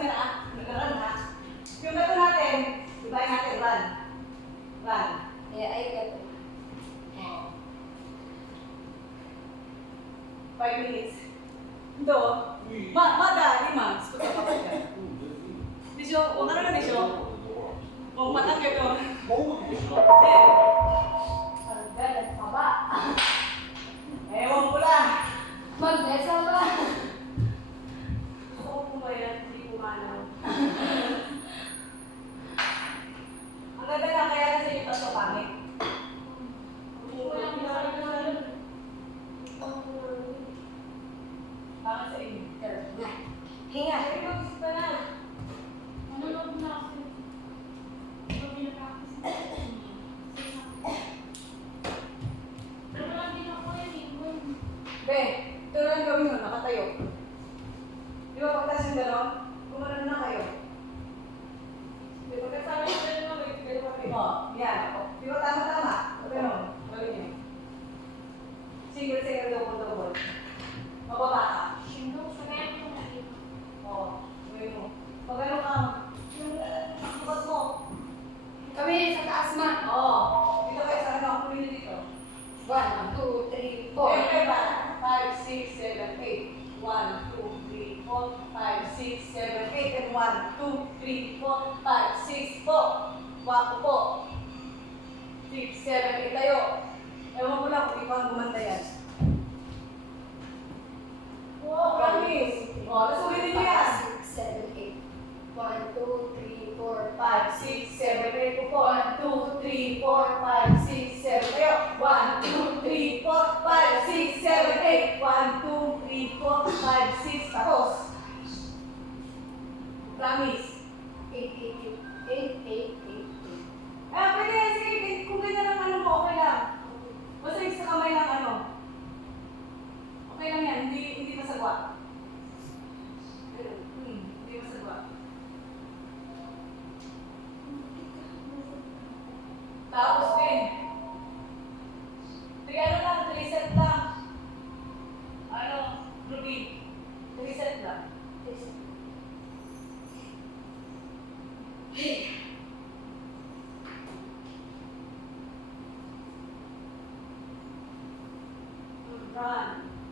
customer nag-run ha. Yung gato natin, dibayin natin, run. Run. Ay, gato. 5 minutes. Ito, madali man. Suka pa ka. Disyo, huwag ka naman disyo. Kung matang ito. Ang galat pa ba? Ewan ko lang. Mag-desa ba? Gusto ko pumayat, hindi pumanaw. Ang ganda na kaya kasi yung tato pangit. Bakit sa inyo? Hinga. Ay, gusto na. Nanonood na ako. Pero lang din ako Be, ito lang gawin mo, nakatayo. Di ba pagkas yung gano'n? Kumanan na kayo. Di ba kasama yung gano'n mo, gano'n mo. Yan. Di ba tama-tama? O gano'n, gawin niyo. Single, double. Mababa ka. Oo, gawin mo. Pag gano'n ka, yung bukas mo. Kami sa taas ma. Oo. Dito kayo sa ano, ako rin dito. 1, 2, 3, 4. Okay, ba? 5, 6, 7, 8. 1, 2, 3, 4, 5, 6, 7, 8. And 1, 2, 3, 4, 5, 6 po. Wako po. 6, 7, 8 tayo. Ewan ko lang kung ikaw ang gumanda yan. Wow, promise. O, tapos ulitin niyo yan. 6, 7, 8. 1, 2, 3, 4, 5, 6, 7, 8 po. 1, 2, 3, 4, 5, 6, 7, tayo. 1, 2, 3, 4, 5, 6, 7, 8. 1, 2, 3, 4, 5, 6. Tapos. Promise. 8, 8. Ah, pwede yan. Sige, kung ganyan ang ano mo, okay lang. Basta yung sa kamay lang ano. Okay lang yan. Hindi masagwa. Hindi masagwa. Tapos din. Ano lang, 3 set lang. Ano, Ruby. 3 set lang. Run.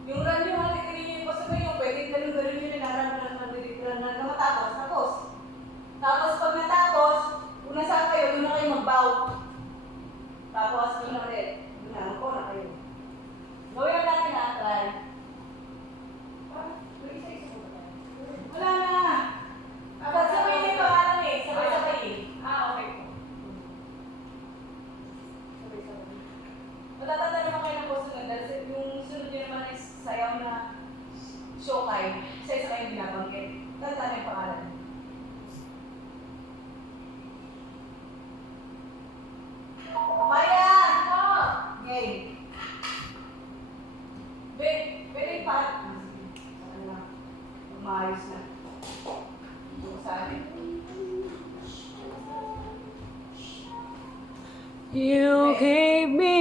Yung run yung halitin ninyo yung pasabay yung pwedeng ganun-ganun nyo nilaran na matapos. Tapos pag natapos, una sa kayo, doon na kayo mag-bow. Tapos, doon na ulit. Doon na, magpo na kayo. Gawin lang natin na, try. Isa-isa po ba tayo? Wala na. Sabay na yung pangalan eh. Sabay-sabay eh. Okay po. Sabay-sabay. Matatanda naman kayo ng post na dahil yung sunod nyo naman is sayaw na showkay. Isa-isa kayong binabanggit. Tanda na yung pangalan. Marian! Game. Very fat. Sana na. Umayos na. Ito sa akin. You gave me